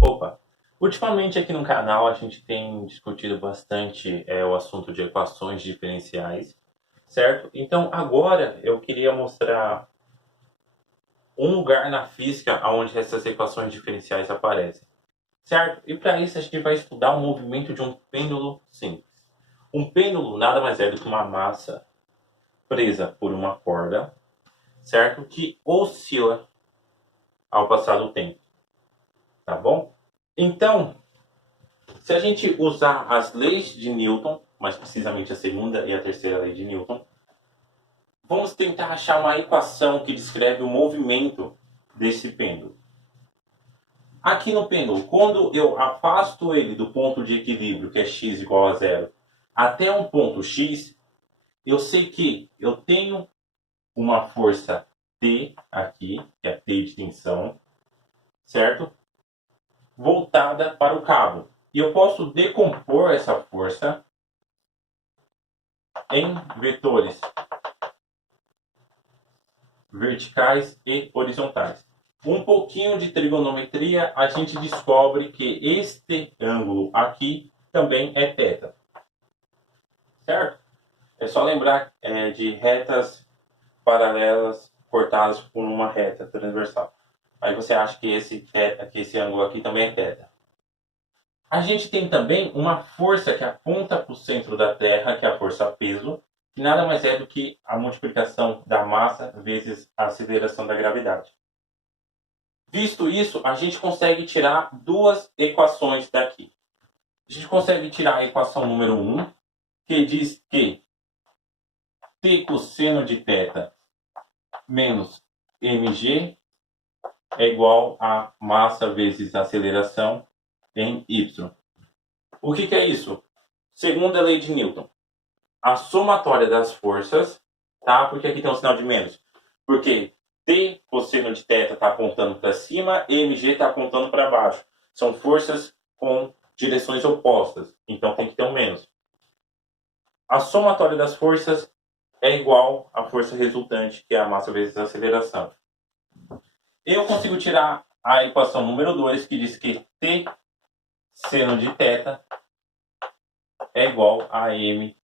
Opa! Ultimamente aqui no canal a gente tem discutido bastante o assunto de equações diferenciais, certo? Então agora eu queria mostrar um lugar na física onde essas equações diferenciais aparecem, certo? E para isso a gente vai estudar o movimento de um pêndulo simples. Um pêndulo nada mais é do que uma massa presa por uma corda, certo? Que oscila ao passar do tempo, tá bom? Então, se a gente usar as leis de Newton, mais precisamente a segunda e a terceira lei de Newton, vamos tentar achar uma equação que descreve o movimento desse pêndulo. Aqui no pêndulo, quando eu afasto ele do ponto de equilíbrio, que é x igual a zero, até um ponto x, eu sei que eu tenho uma força T aqui, que é T de tensão, certo? Voltada para o cabo. E eu posso decompor essa força em vetores verticais e horizontais. Um pouquinho de trigonometria, a gente descobre que este ângulo aqui também é θ. Certo? É só lembrar de retas paralelas cortadas por uma reta transversal. Aí você acha que esse ângulo aqui também é θ. A gente tem também uma força que aponta para o centro da Terra, que é a força peso, que nada mais é do que a multiplicação da massa vezes a aceleração da gravidade. Visto isso, a gente consegue tirar duas equações daqui. A gente consegue tirar a equação número 1, que diz que t cosseno de θ menos mg é igual a massa vezes aceleração em y. O que é isso? Segundo a lei de Newton, a somatória das forças, tá? Porque aqui tem um sinal de menos. Porque t cosseno de θ está apontando para cima e mg está apontando para baixo. São forças com direções opostas, então tem que ter um menos. A somatória das forças é igual à força resultante, que é a massa vezes a aceleração. Eu consigo tirar a equação número 2, que diz que t seno de θ é igual a m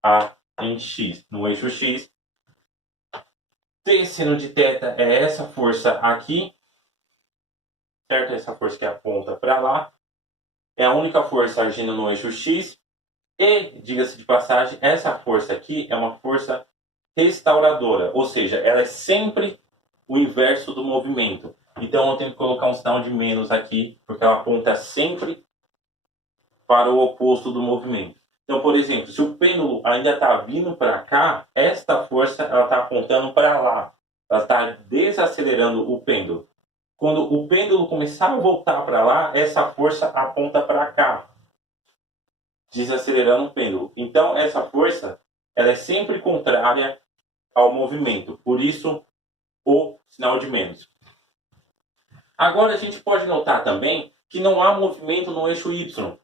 a em x, no eixo x. T seno de θ é essa força aqui, certo? Essa força que aponta para lá. É a única força agindo no eixo x. E, diga-se de passagem, essa força aqui é uma força restauradora, ou seja, ela é sempre o inverso do movimento. Então eu tenho que colocar um sinal de menos aqui, porque ela aponta sempre para o oposto do movimento. Então, por exemplo, se o pêndulo ainda está vindo para cá, esta força está apontando para lá. Ela está desacelerando o pêndulo. Quando o pêndulo começar a voltar para lá, essa força aponta para cá, desacelerando o pêndulo. Então, essa força ela é sempre contrária ao movimento. Por isso, o sinal de menos. Agora, a gente pode notar também que não há movimento no eixo Y.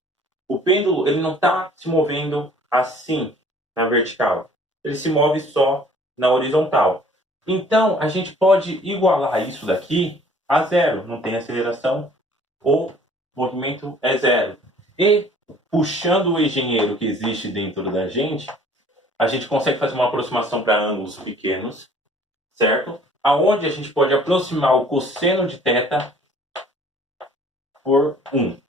O pêndulo ele não está se movendo assim, na vertical. Ele se move só na horizontal. Então, a gente pode igualar isso daqui a zero. Não tem aceleração, o movimento é zero. E, puxando o engenheiro que existe dentro da gente, a gente consegue fazer uma aproximação para ângulos pequenos, certo? Aonde a gente pode aproximar o cosseno de θ por 1.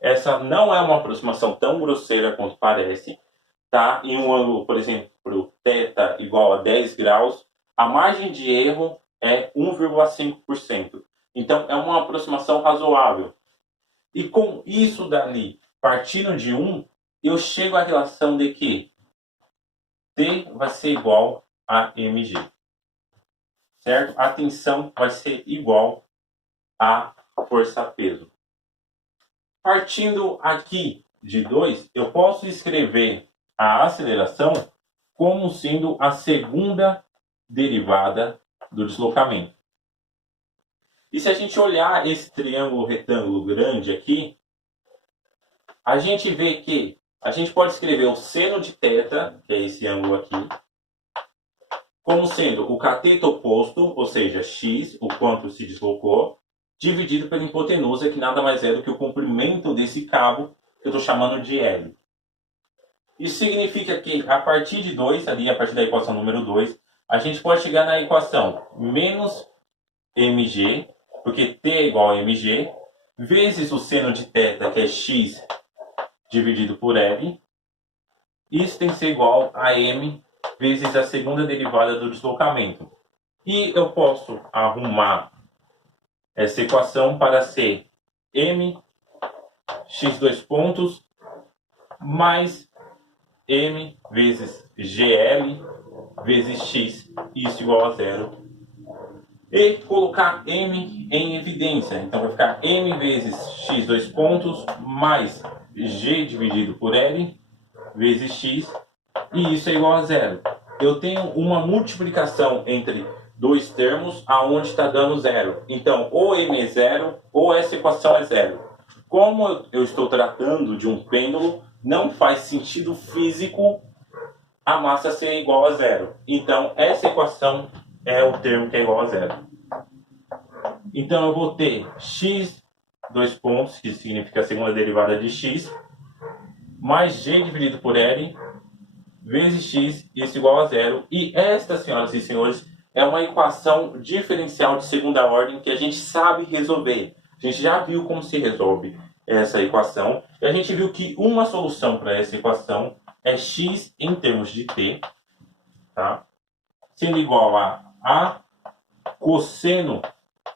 Essa não é uma aproximação tão grosseira quanto parece, tá? Em um ângulo, por exemplo, θ igual a 10 graus, a margem de erro é 1,5%. Então, é uma aproximação razoável. E com isso dali, partindo de 1, eu chego à relação de que T vai ser igual a mg. Certo? A tensão vai ser igual à força-peso. Partindo aqui de 2, eu posso escrever a aceleração como sendo a segunda derivada do deslocamento. E se a gente olhar esse triângulo retângulo grande aqui, a gente vê que a gente pode escrever o seno de θ, que é esse ângulo aqui, como sendo o cateto oposto, ou seja, x, o quanto se deslocou, dividido pela hipotenusa, que nada mais é do que o comprimento desse cabo, que eu estou chamando de L. Isso significa que a partir de 2, ali, a partir da equação número 2, a gente pode chegar na equação menos mg, porque t é igual a mg, vezes o seno de θ, que é x, dividido por L. Isso tem que ser igual a m vezes a segunda derivada do deslocamento. E eu posso arrumar essa equação para ser m x dois pontos mais m vezes gl vezes x, isso igual a zero. E colocar m em evidência. Então vai ficar m vezes x dois pontos mais g dividido por l vezes x, e isso é igual a zero. Eu tenho uma multiplicação entre dois termos aonde está dando zero. Então, ou m é zero, ou essa equação é zero. Como eu estou tratando de um pêndulo, não faz sentido físico a massa ser igual a zero. Então, essa equação é o termo que é igual a zero. Então, eu vou ter x, dois pontos, que significa a segunda derivada de x, mais g dividido por l, vezes x, isso igual a zero. E esta, senhoras e senhores, é uma equação diferencial de segunda ordem que a gente sabe resolver. A gente já viu como se resolve essa equação. E a gente viu que uma solução para essa equação é x em termos de t, tá? Sendo igual a cosseno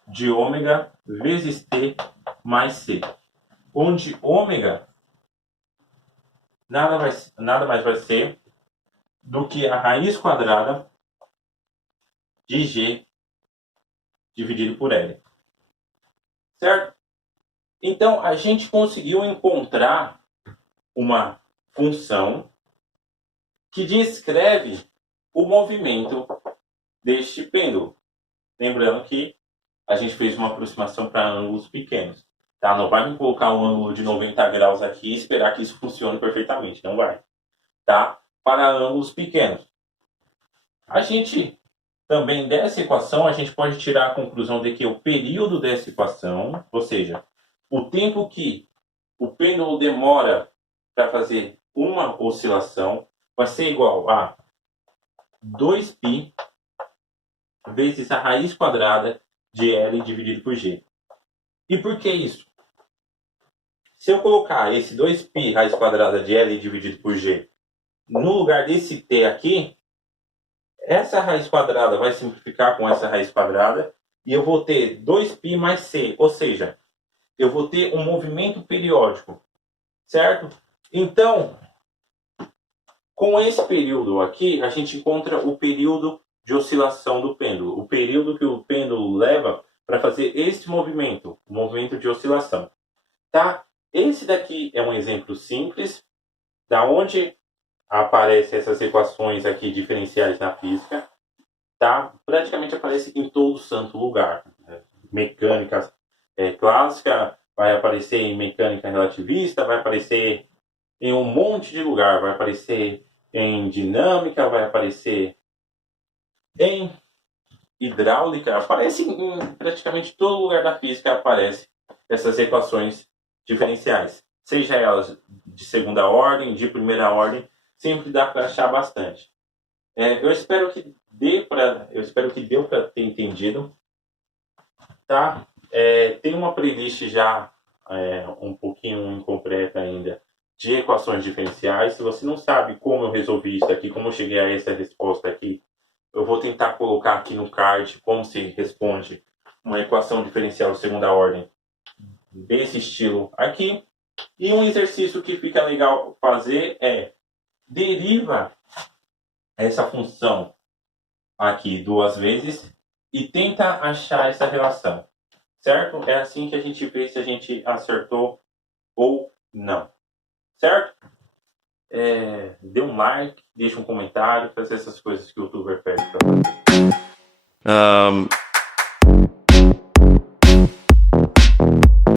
de ômega vezes t mais c. Onde ômega nada mais vai ser do que a raiz quadrada de g dividido por L. Certo? Então, a gente conseguiu encontrar uma função que descreve o movimento deste pêndulo. Lembrando que a gente fez uma aproximação para ângulos pequenos. Tá? Não vai me colocar um ângulo de 90 graus aqui e esperar que isso funcione perfeitamente. Não vai. Tá? Para ângulos pequenos. A gente também dessa equação, a gente pode tirar a conclusão de que o período dessa equação, ou seja, o tempo que o pêndulo demora para fazer uma oscilação, vai ser igual a 2π vezes a raiz quadrada de L dividido por G. E por que isso? Se eu colocar esse 2π raiz quadrada de L dividido por G no lugar desse t aqui, essa raiz quadrada vai simplificar com essa raiz quadrada e eu vou ter 2π mais c, ou seja, eu vou ter um movimento periódico, certo? Então, com esse período aqui, a gente encontra o período de oscilação do pêndulo, o período que o pêndulo leva para fazer esse movimento, o movimento de oscilação. Tá? Esse daqui é um exemplo simples, da onde aparecem essas equações aqui diferenciais na física, tá? Praticamente aparece em todo santo lugar. Mecânica clássica, vai aparecer em mecânica relativista, vai aparecer em um monte de lugar, vai aparecer em dinâmica, vai aparecer em hidráulica, aparece em praticamente todo lugar da física, aparece essas equações diferenciais. Seja elas de segunda ordem, de primeira ordem, sempre dá para achar bastante. Eu espero que deu para ter entendido, tá? Tem uma playlist já um pouquinho incompleta ainda de equações diferenciais. Se você não sabe como eu resolvi isso aqui, como eu cheguei a essa resposta aqui, eu vou tentar colocar aqui no card como se responde uma equação diferencial de segunda ordem desse estilo aqui. E um exercício que fica legal fazer é deriva essa função aqui duas vezes e tenta achar essa relação, certo? É assim que a gente vê se a gente acertou ou não, certo? Dê um like, deixa um comentário, fazer essas coisas que o youtuber pede para fazer.